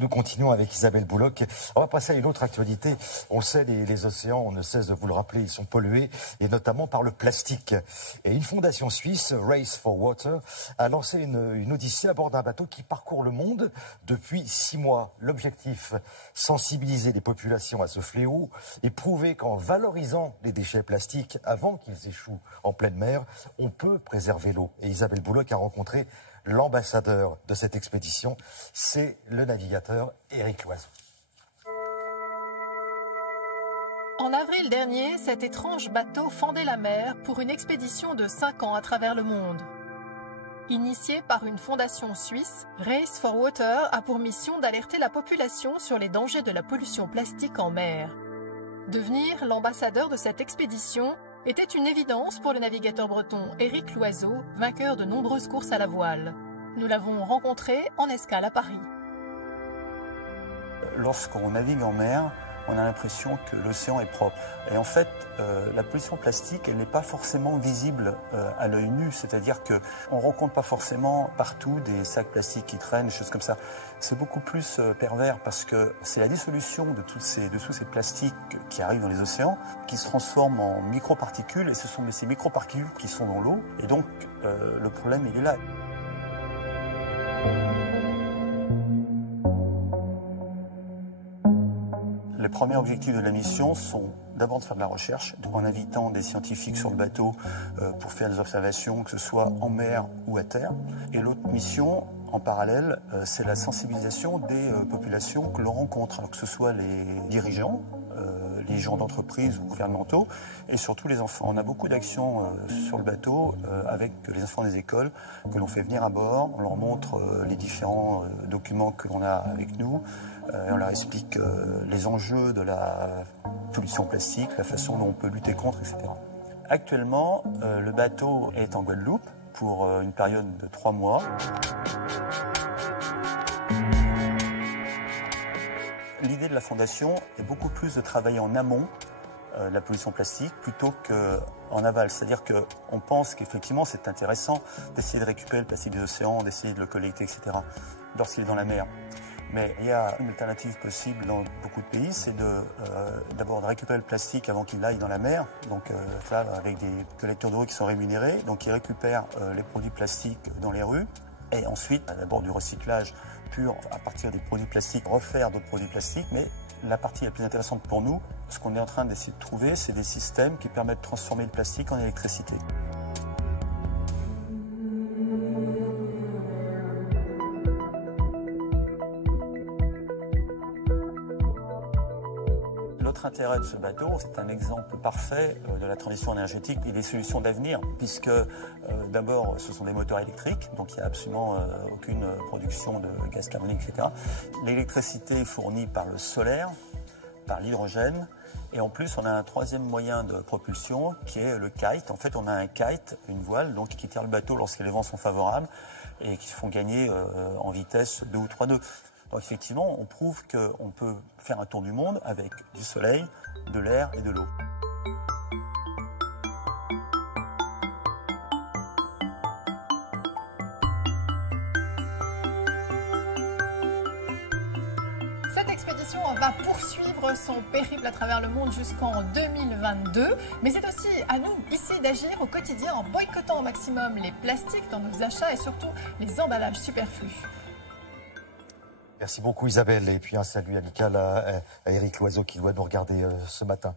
Nous continuons avec Isabelle Bouloc. On va passer à une autre actualité. On le sait, les océans, on ne cesse de vous le rappeler, ils sont pollués, et notamment par le plastique. Et une fondation suisse, Race for Water, a lancé une odyssée à bord d'un bateau qui parcourt le monde depuis 6 mois. L'objectif, sensibiliser les populations à ce fléau et prouver qu'en valorisant les déchets plastiques avant qu'ils échouent en pleine mer, on peut préserver l'eau. Et Isabelle Bouloc a rencontré l'ambassadeur de cette expédition, c'est le navigateur Éric Loiseau. En avril dernier, cet étrange bateau fendait la mer pour une expédition de 5 ans à travers le monde. Initié par une fondation suisse, Race for Water a pour mission d'alerter la population sur les dangers de la pollution plastique en mer. Devenir l'ambassadeur de cette expédition était une évidence pour le navigateur breton Éric Loiseau, vainqueur de nombreuses courses à la voile. Nous l'avons rencontré en escale à Paris. Lorsqu'on navigue en mer, on a l'impression que l'océan est propre. Et en fait, la pollution plastique, elle n'est pas forcément visible à l'œil nu. C'est-à-dire qu'on ne rencontre pas forcément partout des sacs plastiques qui traînent, des choses comme ça. C'est beaucoup plus pervers parce que c'est la dissolution de tous ces plastiques qui arrivent dans les océans qui se transforment en microparticules. Et ce sont ces microparticules qui sont dans l'eau. Et donc, le problème, il est là. Les premiers objectifs de la mission sont d'abord de faire de la recherche, en invitant des scientifiques sur le bateau pour faire des observations, que ce soit en mer ou à terre. Et l'autre mission, en parallèle, c'est la sensibilisation des populations que l'on rencontre, alors que ce soit les dirigeants, les gens d'entreprise ou gouvernementaux, et surtout les enfants. On a beaucoup d'actions sur le bateau avec les enfants des écoles que l'on fait venir à bord. On leur montre les différents documents que l'on a avec nous. On leur explique les enjeux de la pollution plastique, la façon dont on peut lutter contre, etc. Actuellement, le bateau est en Guadeloupe pour une période de 3 mois. L'idée de la fondation est beaucoup plus de travailler en amont de la pollution plastique plutôt qu'en aval. C'est-à-dire qu'on pense qu'effectivement c'est intéressant d'essayer de récupérer le plastique des océans, d'essayer de le collecter, etc. lorsqu'il est dans la mer. Mais il y a une alternative possible dans beaucoup de pays, c'est d'abord de récupérer le plastique avant qu'il aille dans la mer. Donc là, avec des collecteurs d'eau qui sont rémunérés, donc ils récupèrent les produits plastiques dans les rues. Et ensuite, d'abord du recyclage pur à partir des produits plastiques, refaire d'autres produits plastiques. Mais la partie la plus intéressante pour nous, ce qu'on est en train d'essayer de trouver, c'est des systèmes qui permettent de transformer le plastique en électricité. L'autre intérêt de ce bateau, c'est un exemple parfait de la transition énergétique et des solutions d'avenir, puisque d'abord ce sont des moteurs électriques, donc il n'y a absolument aucune production de gaz carbonique, etc. L'électricité est fournie par le solaire, par l'hydrogène, et en plus on a un troisième moyen de propulsion qui est le kite. En fait on a un kite, une voile, donc qui tire le bateau lorsque les vents sont favorables et qui se font gagner en vitesse 2 ou 3 nœuds. Donc effectivement, on prouve qu'on peut faire un tour du monde avec du soleil, de l'air et de l'eau. Cette expédition va poursuivre son périple à travers le monde jusqu'en 2022. Mais c'est aussi à nous, ici, d'agir au quotidien en boycottant au maximum les plastiques dans nos achats et surtout les emballages superflus. Merci beaucoup Isabelle, et puis un salut amical à Éric Loiseau qui doit nous regarder ce matin.